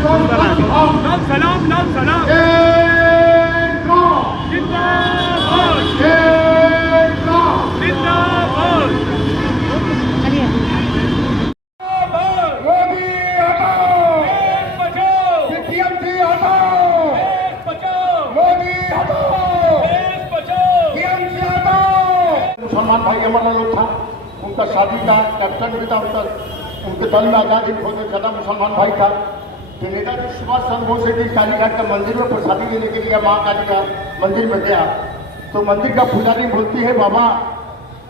लाल सलाम जिंदाबाद जिंदाबाद। मोदी हटाओ, बचाओ सीएमसी हटाओ, बचाओ मोदी हटाओ, बचाओ। सीएमसी हटाओ। मुसलमान भाई हमारा लोग था, उनका शादी का कैप्टन भी था, उनके दल में आजादी खोजने ज्यादा मुसलमान भाई था। तो नेताजी सुभाष चंद्र बोस जी कालीघाट के मंदिर में प्रसादी देने के लिए माँ काली का मंदिर में गया, तो मंदिर का पुजारी बोलती है, बाबा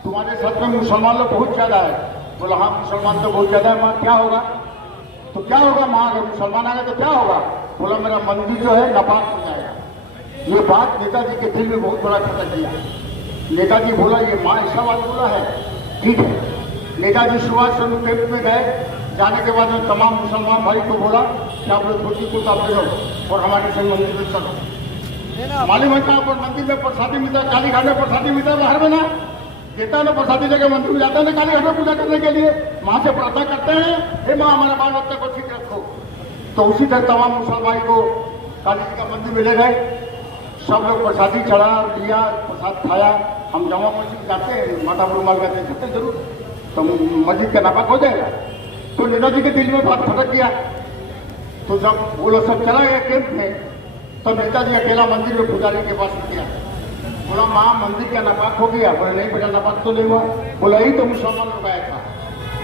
तुम्हारे साथ में मुसलमान लोग बहुत ज्यादा है। बोला हाँ मुसलमान तो बहुत ज्यादा है माँ, क्या होगा? तो क्या होगा माँ, अगर मुसलमान आ गए तो क्या होगा? बोला मेरा मंदिर जो है नापाक हो जाएगा। ये बात नेताजी के दिल में बहुत बड़ा खतरा किया। नेताजी बोला ये माँ ऐसा बात बोला है, ठीक है। नेताजी सुभाष चंद्र कैंप में गए, जाने के बाद में तमाम मुसलमान भाई को बोला कि आप लोग धोती कुर्ता पहनो और हमारे संग मंदिर में चलो। मालूम है आप मंदिर में प्रसादी मिलता, कालीघाट में प्रसादी मिलता है, बाहर में ना देता ना प्रसादी लेकर मंदिर में जाता है ना कालीघाट में पूजा करने के लिए, माँ से प्रार्थना करते हैं, हे माँ हमारा बाल बच्चा को ठीक रखो। तो उसी तरह तमाम मुसलमान भाई को काली जी का मंदिर में ले गए, सब लोग प्रसादी चढ़ा दिया, प्रसाद खाया। हम जमा मस्जिद जाते हैं, माता रुमाल करते हैं जरूर, तो मस्जिद का नापाक हो जाएगा। तो नेताजी के दिल में बात फटक गया। तो जब वो लोग सब चला गया कैंप में, तो नेताजी अकेला मंदिर में पुजारी के पास गया। बोला माँ मंदिर का नापाक हो गया। बोले नहीं बेटा नापाक तो नहीं हुआ। बोला यही तो मुसलमान लोग आया था,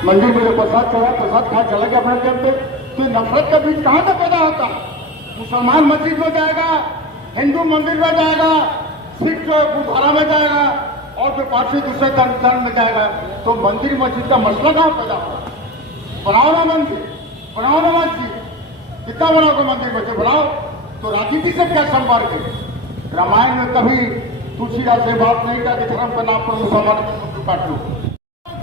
मंदिर में प्रसाद चढ़ा, प्रसाद खा चला गया अपने कैंप पे। तो नफरत का बीज कहाँ से पैदा होता? मुसलमान मस्जिद में जाएगा, हिंदू मंदिर में जाएगा, सिख जो गुरुद्वारा में जाएगा, और जो पारसी दूसरे धर्म में जाएगा, तो मंदिर मस्जिद का मसला कहाँ पैदा होगा? बनाओ ना मंदिर, बनाओ ना मस्जिद, कितना बनाओगे मंदिर बच्चे बनाओ। तो राजनीति से क्या संवार के? रामायण में कभी तुलसीदास से बात नहीं था कि धर्म के नाम पर मुसलमान को काट लो।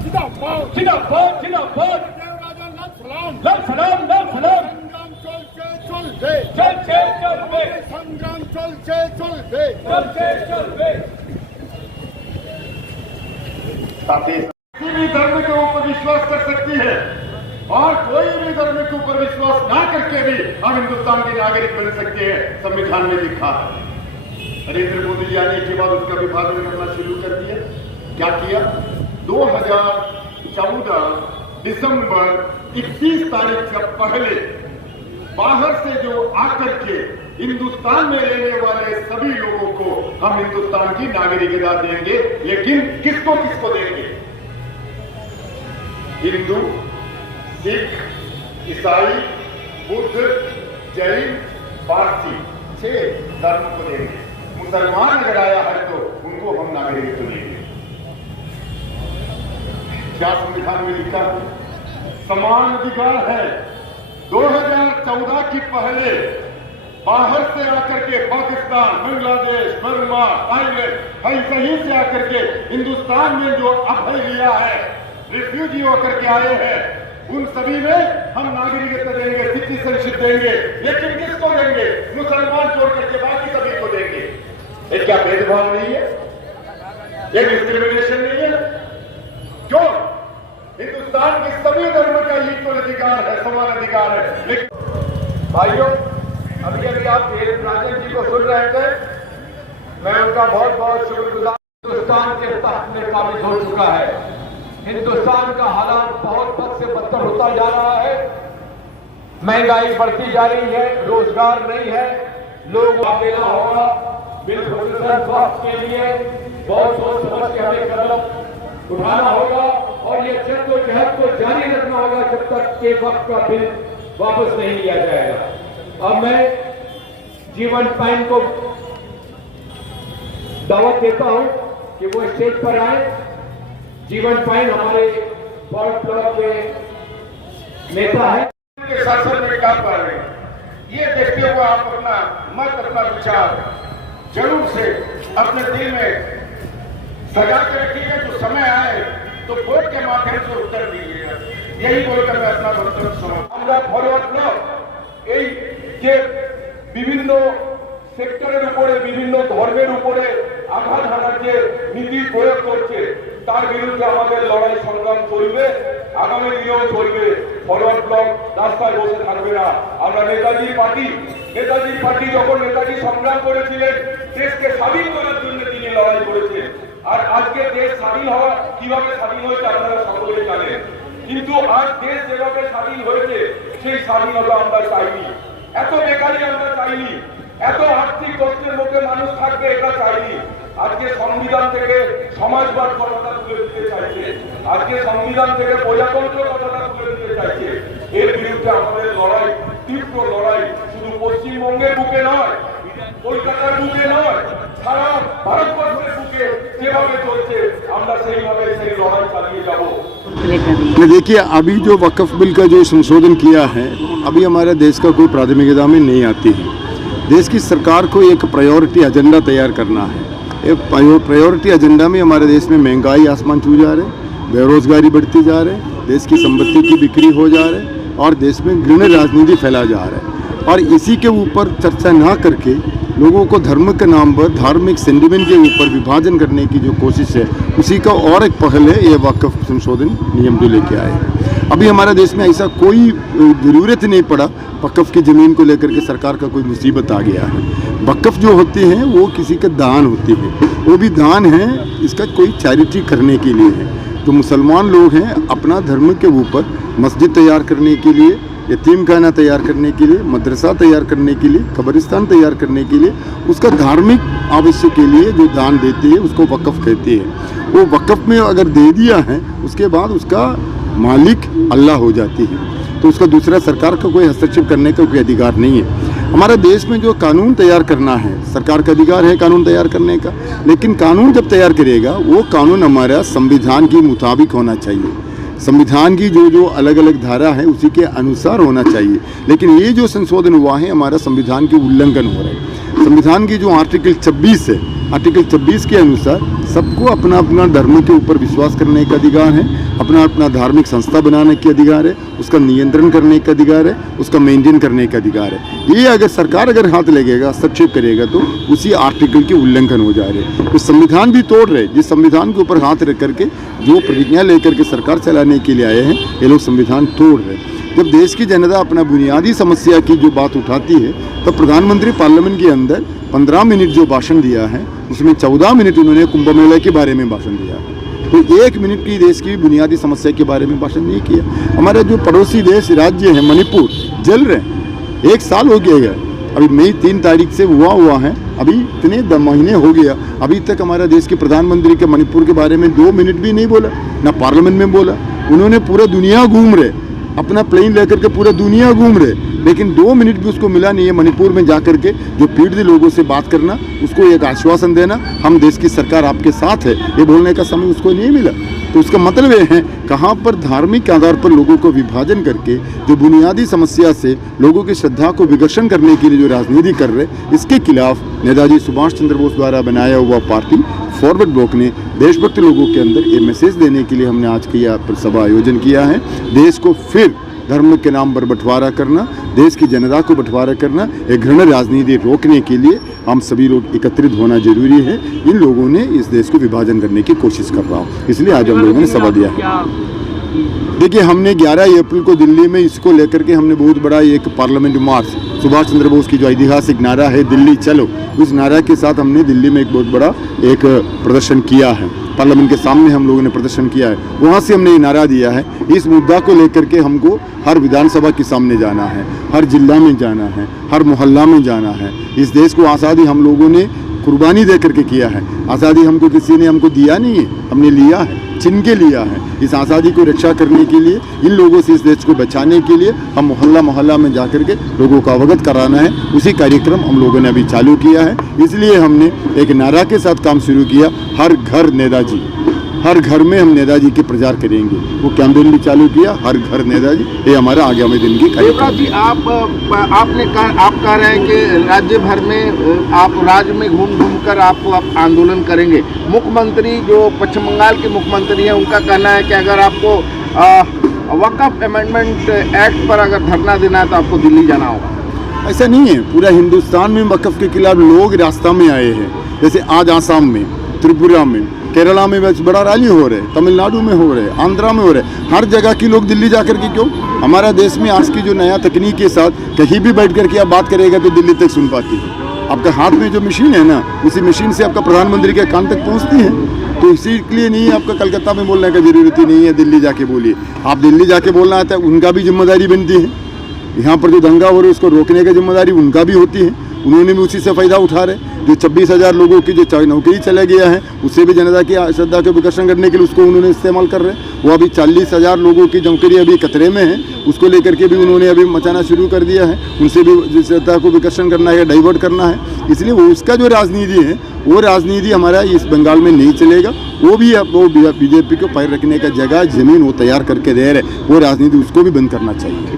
जिंदाबाद जिंदाबाद जिंदाबाद। लाल सलाम चल संग्राम चल किसी भी धर्म के ऊपर विश्वास कर सकती है, और कोई भी धर्म के ऊपर विश्वास ना करके भी हम हिंदुस्तान के नागरिक बन सकते हैं, संविधान में लिखा है। नरेंद्र मोदी जी आने के बाद उसका विभाजन करना शुरू कर दिया। क्या किया? 2014 दिसंबर 21 तारीख से पहले बाहर से जो आकर के हिंदुस्तान में रहने वाले सभी लोगों को हम हिंदुस्तान की नागरिकता देंगे, लेकिन किसको किसको देंगे? हिंदू, सिख, ईसाई, बुद्ध, जैन, पारसी, 6 धर्म को देंगे। मुसलमान अगर आया है तो उनको हम नागरिकता देंगे। क्या संविधान में लिखा है? समान अधिकार है। 2014 की पहले बाहर से आकर के पाकिस्तान, बांग्लादेश, बर्मा, थाईलैंड, कहीं से आकर के हिंदुस्तान में जो अभय लिया है, रिफ्यूजी होकर के आए हैं, उन सभी में हम नागरिकता देंगे, सिटीजनशिप देंगे, लेकिन किसको देंगे? मुसलमान छोड़ करके बाकी सभी को देंगे। ये क्या भेदभाव नहीं है? ये डिस्क्रिमिनेशन नहीं है? क्यों? हिंदुस्तान के सभी धर्म का इक्वल अधिकार है, समान अधिकार है। लेकिन भाइयों, अभी अभी आप राजन जी को सुन रहे थे, मैं उनका बहुत बहुत शुक्रगुजार। हिंदुस्तान के तख्त में काबिज हो चुका है। हिंदुस्तान का हालात बहुत बद से बदतर होता जा रहा है। महंगाई बढ़ती जा रही है, रोजगार नहीं है, लोग देना होगा बिल्कुल स्वास्थ्य के लिए बहुत सोच समझ के हमें कदम उठाना होगा, और ये जद्दोजहद को जारी रखना होगा जब तक के वक्त का बिल वापस नहीं लिया जाएगा। अब मैं जीवन पाइन को दावत देता हूं कि वो स्टेज पर आए। जीवन पाइन हमारे बॉर्ड ब्लॉक के नेता है, शासन में काम कर रहे हैं। ये देखते हुए आप अपना मत, अपना विचार जरूर से अपने दिल में सजा के रखिएगा। जो समय आए तो वोट के माध्यम से उत्तर दीजिएगा। यही बोलकर मैं अपना वक्तव्य समाप्त। আমরা ফরওয়ার্ড ব্লক এই যে বিভিন্ন সেক্টরের উপরে, বিভিন্ন ধর্মের উপরে আঘাত হানার যে নীতি প্রয়োগ করছে, তার বিরুদ্ধে আমাদের লড়াই সংগ্রাম চলবে, আগামী দিনেও চলবে। ফরওয়ার্ড ব্লক রাস্তায় বসে থাকবে না। আমরা নেতাজির পার্টি যখন নেতাজি সংগ্রাম করেছিলেন, দেশকে স্বাধীন করার জন্য তিনি লড়াই করেছেন। আর আজকে দেশ স্বাধীন হওয়া কিভাবে স্বাধীন হয়েছে আপনারা সকলেই জানেন। কিন্তু আজ দেশ যেভাবে স্বাধীন হয়েছে সেই স্বাধীনতা আমরা চাইনি, এত বেকারি আমরা চাইনি, এত আর্থিক কষ্টের মধ্যে মানুষ থাকবে এটা চাইনি। আজকে সংবিধান থেকে সমাজবাদ কথাটা তুলে দিতে চাইছে, আজকে সংবিধান থেকে প্রজাতন্ত্র কথাটা তুলে দিতে চাইছে। এর বিরুদ্ধে আমাদের লড়াই, তীব্র লড়াই, শুধু পশ্চিমবঙ্গের বুকে নয়, কলকাতার বুকে নয়, সারা ভারতবর্ষের বুকে যেভাবে চলছে আমরা সেইভাবে সেই লড়াই চালিয়ে যাব। देखिए, अभी जो वक्फ बिल का जो संशोधन किया है, अभी हमारे देश का कोई प्राथमिकता में नहीं आती है। देश की सरकार को एक प्रायोरिटी एजेंडा तैयार करना है। एक प्रायोरिटी एजेंडा में हमारे देश में महंगाई आसमान छू जा रहे, बेरोजगारी बढ़ती जा रहे, देश की संपत्ति की बिक्री हो जा रहे और देश में घृण राजनीति फैला जा रहा है। और इसी के ऊपर चर्चा ना करके लोगों को धर्म के नाम पर धार्मिक सेंटिमेंट के ऊपर विभाजन करने की जो कोशिश है, उसी का और एक पहल है ये वक्फ संशोधन नियम जो लेके आए। अभी हमारे देश में ऐसा कोई ज़रूरत नहीं पड़ा वक्फ की ज़मीन को लेकर के सरकार का कोई मुसीबत आ गया है। वक्फ जो होती हैं वो किसी का दान होती है, वो भी दान है इसका कोई चैरिटी करने के लिए है। तो मुसलमान लोग हैं अपना धर्म के ऊपर मस्जिद तैयार करने के लिए, यतीम खाना तैयार करने के लिए, मदरसा तैयार करने के लिए, कब्रिस्तान तैयार करने के लिए, उसका धार्मिक आवश्यक के लिए जो दान देते हैं उसको वक्फ कहते हैं। वो वक्फ में अगर दे दिया है उसके बाद उसका मालिक अल्लाह हो जाती है, तो उसका दूसरा सरकार का कोई हस्तक्षेप करने का कोई अधिकार नहीं है। हमारे देश में जो कानून तैयार करना है, सरकार का अधिकार है कानून तैयार करने का, लेकिन कानून जब तैयार करेगा वो कानून हमारा संविधान के मुताबिक होना चाहिए। संविधान की जो अलग अलग धारा है उसी के अनुसार होना चाहिए। लेकिन ये जो संशोधन हुआ है हमारा संविधान के उल्लंघन हो रहा है। संविधान की जो आर्टिकल 26 है, आर्टिकल 26 के अनुसार सबको अपना अपना धर्म के ऊपर विश्वास करने का अधिकार है, अपना अपना धार्मिक संस्था बनाने के अधिकार है, उसका नियंत्रण करने का अधिकार है, उसका मेंटेन करने का अधिकार है। ये अगर सरकार अगर हाथ लगेगा, हस्तक्षेप करेगा तो उसी आर्टिकल के उल्लंघन हो जा रहे। तो संविधान भी तोड़ रहे, जिस संविधान के ऊपर हाथ रख करके जो प्रतिज्ञा लेकर के सरकार चलाने के लिए आए हैं ये लोग संविधान तोड़ रहे। जब देश की जनता अपना बुनियादी समस्या की जो बात उठाती है तो प्रधानमंत्री पार्लियामेंट के अंदर 15 मिनट जो भाषण दिया है उसमें 14 मिनट उन्होंने कुंभ मेला के बारे में भाषण दिया, तो 1 मिनट की देश की बुनियादी समस्या के बारे में भाषण नहीं किया। हमारे जो पड़ोसी देश राज्य है मणिपुर जल रहे हैं, 1 साल हो गया है, अभी मई 3 तारीख से हुआ है, अभी इतने महीने हो गया, अभी तक हमारा देश के प्रधानमंत्री के मणिपुर के बारे में 2 मिनट भी नहीं बोला, ना पार्लियामेंट में बोला। उन्होंने पूरा दुनिया घूम रहे, अपना प्लेन लेकर के पूरा दुनिया घूम रहे, लेकिन 2 मिनट भी उसको मिला नहीं है मणिपुर में जाकर के जो पीड़ित लोगों से बात करना, उसको एक आश्वासन देना हम देश की सरकार आपके साथ है, ये बोलने का समय उसको नहीं मिला। तो उसका मतलब ये है कहाँ पर धार्मिक आधार पर लोगों को विभाजन करके जो बुनियादी समस्या से लोगों की श्रद्धा को विकर्षण करने के लिए जो राजनीति कर रहे, इसके खिलाफ नेताजी सुभाष चंद्र बोस द्वारा बनाया हुआ पार्टी फॉरवर्ड ब्लॉक ने देशभक्त लोगों के अंदर ये मैसेज देने के लिए हमने आज किया सभा आयोजन किया है। देश को फिर धर्म के नाम पर बंटवारा करना, देश की जनता को बंटवारा करना, एक घृण राजनीति रोकने के लिए हम सभी लोग एकत्रित होना जरूरी है। इन लोगों ने इस देश को विभाजन करने की कोशिश कर रहा हूँ, इसलिए आज हम लोगों ने सभा दिया है। देखिए, हमने 11 अप्रैल को दिल्ली में इसको लेकर के हमने बहुत बड़ा एक पार्लियामेंट मार्च, सुभाष चंद्र बोस की जो ऐतिहासिक नारा है दिल्ली चलो, उस नारा के साथ हमने दिल्ली में एक बहुत बड़ा एक प्रदर्शन किया है, पार्लियामेंट के सामने हम लोगों ने प्रदर्शन किया है। वहाँ से हमने ये नारा दिया है इस मुद्दा को लेकर के हमको हर विधानसभा के सामने जाना है, हर जिला में जाना है, हर मोहल्ला में जाना है। इस देश को आज़ादी हम लोगों ने कुर्बानी दे करके किया है, आज़ादी हमको किसी ने हमको दिया नहीं है, हमने लिया है, छीन के लिया है। इस आज़ादी को रक्षा करने के लिए, इन लोगों से इस देश को बचाने के लिए हम मोहल्ला मोहल्ला में जाकर के लोगों को अवगत कराना है। उसी कार्यक्रम हम लोगों ने अभी चालू किया है, इसलिए हमने एक नारा के साथ काम शुरू किया, हर घर नेताजी, हर घर में हम नेताजी के प्रचार करेंगे। वो कैंपेन भी चालू किया, हर घर नेताजी, ये हमारा आगामी दिन की कार्यक्रम। जी आप कह रहे हैं कि राज्य भर में आप राज्य में घूम कर आप आंदोलन करेंगे। मुख्यमंत्री जो पश्चिम बंगाल के मुख्यमंत्री हैं उनका कहना है कि अगर आपको वक्फ अमेंडमेंट एक्ट पर अगर धरना देना है तो आपको दिल्ली जाना होगा। ऐसा नहीं है, पूरा हिंदुस्तान में वक्फ के खिलाफ लोग रास्ता में आए हैं। जैसे आज आसाम में, त्रिपुरा में, केरला में बस बड़ा रैली हो रहे, तमिलनाडु में हो रहे, आंध्रा में हो रहे, हर जगह के लोग दिल्ली जाकर के क्यों? हमारा देश में आज की जो नया तकनीक के साथ कहीं भी बैठ करके आप बात करेगा तो दिल्ली तक सुन पाती है। आपका हाथ में जो मशीन है ना, उसी मशीन से आपका प्रधानमंत्री के कान तक पहुंचती है। तो इसी के लिए नहीं आपका कलकत्ता में बोलने की जरूरत ही नहीं है, दिल्ली जाके बोलिए। आप दिल्ली जाके बोलना आता है, उनका भी जिम्मेदारी बनती है। यहाँ पर जो दंगा हो रहा है उसको रोकने की जिम्मेदारी उनका भी होती है, उन्होंने भी उसी से फ़ायदा उठा रहे। जो 26,000 लोगों की जो नौकरी चला गया है, उससे भी जनता की श्रद्धा को विकर्षण करने के लिए उसको उन्होंने इस्तेमाल कर रहे हैं। वो अभी 40,000 लोगों की नौकरी अभी खतरे में है, उसको लेकर के भी उन्होंने अभी मचाना शुरू कर दिया है। उनसे भी श्रद्धा को विकर्षण करना है, डाइवर्ट करना है। इसलिए वो उसका जो राजनीति है, वो राजनीति हमारा इस बंगाल में नहीं चलेगा। वो बीजेपी को पैर रखने का जगह ज़मीन वो तैयार करके दे रहे, वो राजनीति उसको भी बंद करना चाहिए।